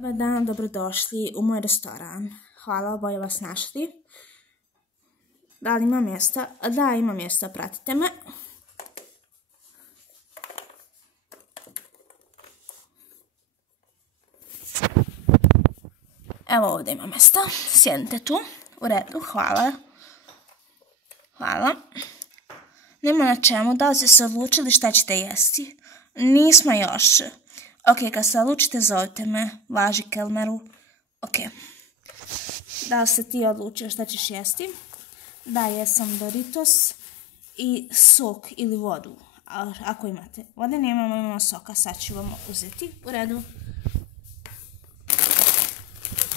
Dobar dan, dobrodošli u moj restoran. Hvala, bolje vas našli. Da li ima mjesta? Da, ima mjesta, pratite me. Evo ovdje ima mjesta. Sjednite tu. U redu, hvala. Hvala. Nema na čemu, da li ste se odlučili šta ćete jesti? Nismo još. Ok, kad se odlučite, zovite me. Važi kelmeru. Ok. Da li se ti odlučio šta ćeš jesti? Da, jesam Doritos i sok ili vodu. Ako imate vode, nemamo, imamo soka. Sad ću vam uzeti. U redu.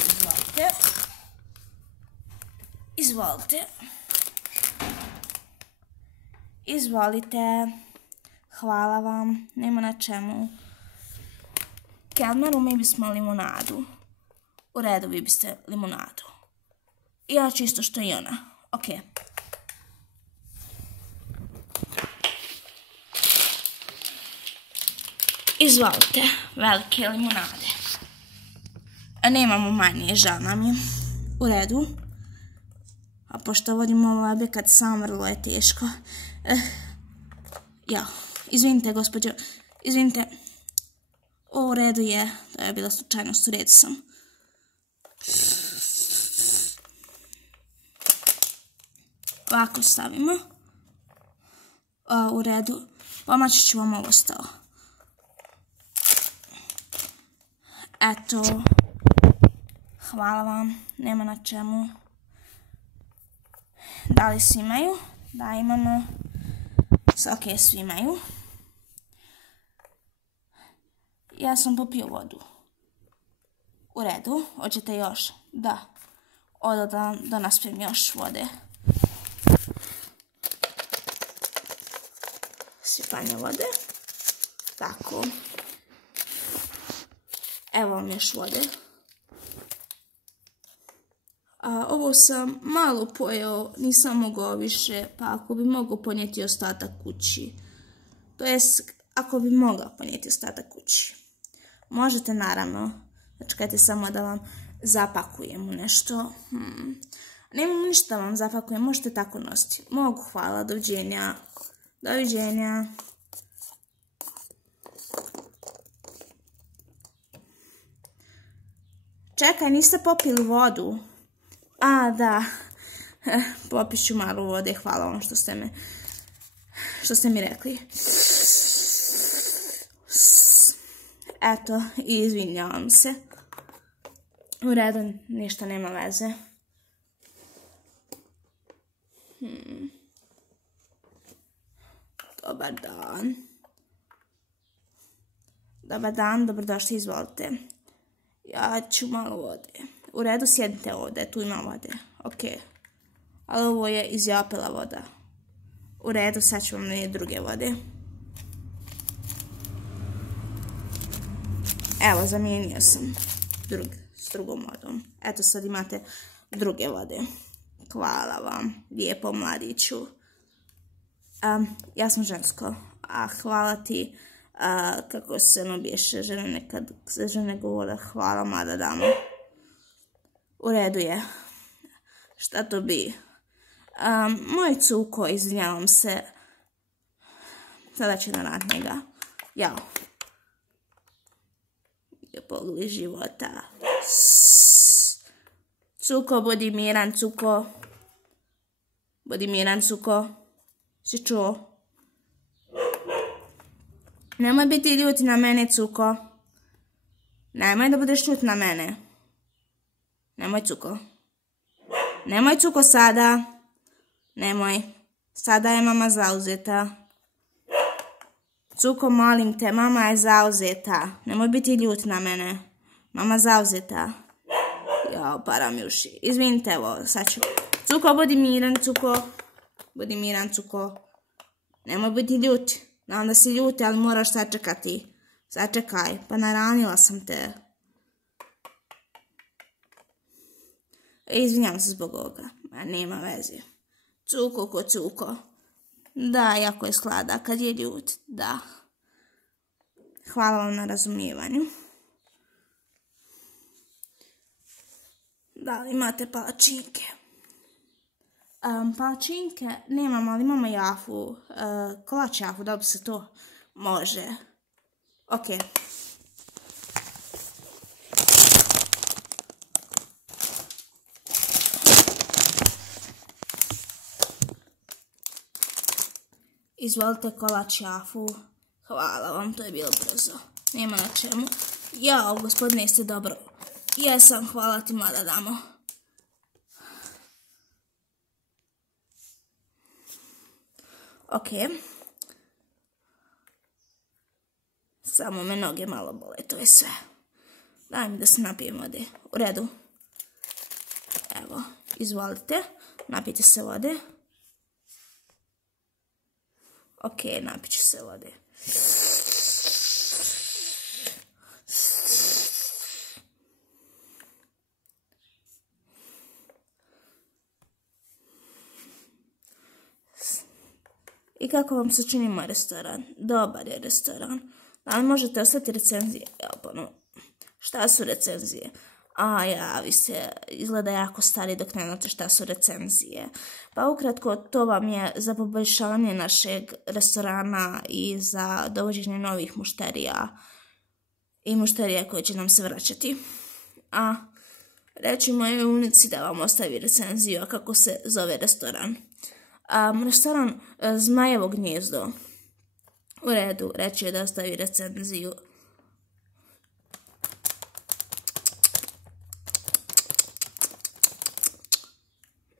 Izvolite. Izvolite. Izvolite. Hvala vam. Nema na čemu. Kelmeru, mi bismo limonadu. U redu, vi biste limonadu. I ja čisto što i ona. Ok. Izvolite, velike limonade. Nemamo manje, žal nam je. U redu. A pošto vodimo ovo objekat sam, vrlo je teško. Ja, izvinite, gospođo. Izvinite. U redu je. To je bila slučajnost, u redu sam. Ovako stavimo. U redu. Pomoći ću vam ovo stalo. Eto. Hvala vam. Nema na čemu. Da li svi imaju? Da, imamo. Ok, svi imaju. Ja sam popio vodu. U redu. Hoćete još? Da. Odo da naspijem još vode. Sipanje vode. Tako. Evo vam još vode. Ovo sam malo pojeo, nisam mogao više, pa ako bi mogao ponijeti ostatak kući. To jest, ako bi mogao ponijeti ostatak kući. Možete, naravno. Čekajte samo da vam zapakujem nešto. Nemam ništa da vam zapakujem, možete tako nositi. Mogu, hvala, doviđenja. Doviđenja. Čekaj, niste popili vodu? A, da. Popit ću malo vode, hvala vam što ste mi rekli. Eto, i izvinjavam se. U redu, ništa nema veze. Dobar dan. Dobar dan, dobrodošli, izvolite. Ja ću malo vode. U redu, sjedite ovdje, tu ima vode. Ok. Ali ovo je izjapila voda. U redu, sad ću vam donijeti druge vode. Evo, zamijenio sam s drugom vodom. Eto, sad imate druge vode. Hvala vam, lijepo mladiću. Ja sam žensko. A hvala ti, kako se ono bješe, žene nekad se žene govore hvala mlada dama. U redu je. Šta to bi? Moj cuko, izvinjavam se. Sada ću narat njega. Jao. Pogled života. Cuko, budi miran, cuko. Budi miran, cuko. Si čuo? Nemoj biti ljut na mene, cuko. Nemoj da budeš ljut na mene. Nemoj, cuko. Nemoj, cuko, sada. Nemoj. Sada je mama zauzeta. Cuko, molim te, mama je zauzeta. Nemoj biti ljut na mene. Mama zauzeta. Jao, para mi uši. Izvinite, evo, sad ću. Cuko, budi miran, cuko. Budi miran, cuko. Nemoj biti ljut. Znam da si ljut, ali moraš sačekati. Sačekaj, pa naranila sam te. Izvinjam se zbog ovoga. Nema veze. Cuko ko cuko. Da, jako je sladak kad je ljut. Da. Hvala vam na razumijevanju. Da li imate palačinke? Palačinke nemam, ali imamo jafu. Kolač jafu, da li se to može? Ok. Izvolite kolač jafu. Hvala vam, to je bilo brzo. Nema na čemu. Jao, gospodine, ste dobro. Jesam, hvala ti, mlada damo. Ok. Samo me noge malo bole, to je sve. Daj mi da se napijem vode. U redu. Evo, izvolite. Napijte se vode. Ok, napit ću se vode. I kako vam se čini moj restoran? Dobar je restoran. Da li možete ostati recenzije? Šta su recenzije? Vi ste izgleda jako stari dok ne znate šta su recenzije. Pa ukratko, to vam je za poboljšavanje našeg restorana i za dovođenje novih mušterija i mušterija koji će nam se vraćati. A reći mojoj unici da vam ostavi recenziju, a kako se zove restoran. Restoran Zmajevo gnijezdo. U redu, reći je da ostavi recenziju.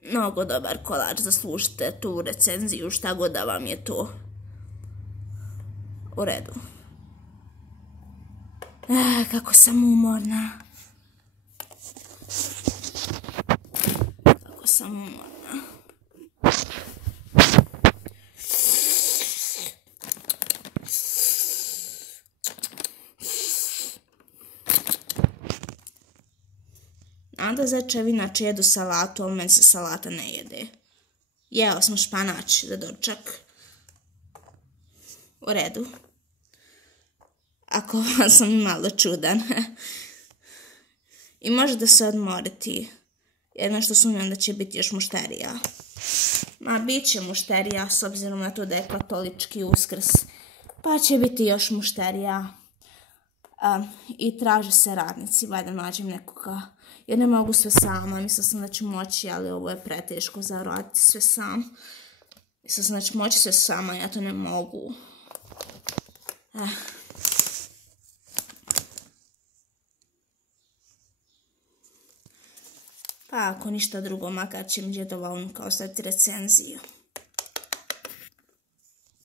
Mnogo dobar kolač, zaslužite tu recenziju, šta god da vam je to. U redu. Kako sam umorna. Kako sam umorna. Nada Zečev inače jedu salatu, ali meni se salata ne jede. Jeo sam španač za dočak. U redu. Ako sam malo čudan. I možete se odmoriti. Jedno što sumnjam da će biti još mušterija. Bit će mušterija, s obzirom na to da je katolički Uskrs. Pa će biti još mušterija. I traže se radnici, valjda nađem nekoga. Jer ne mogu sve sama, mislila sam da ću moći, ali ovo je preteško za raditi sve sam. Mislila sam da ću moći sve sama, ja to ne mogu. Pa ako ništa drugo, makar će mi djedova unuka ostaviti recenziju.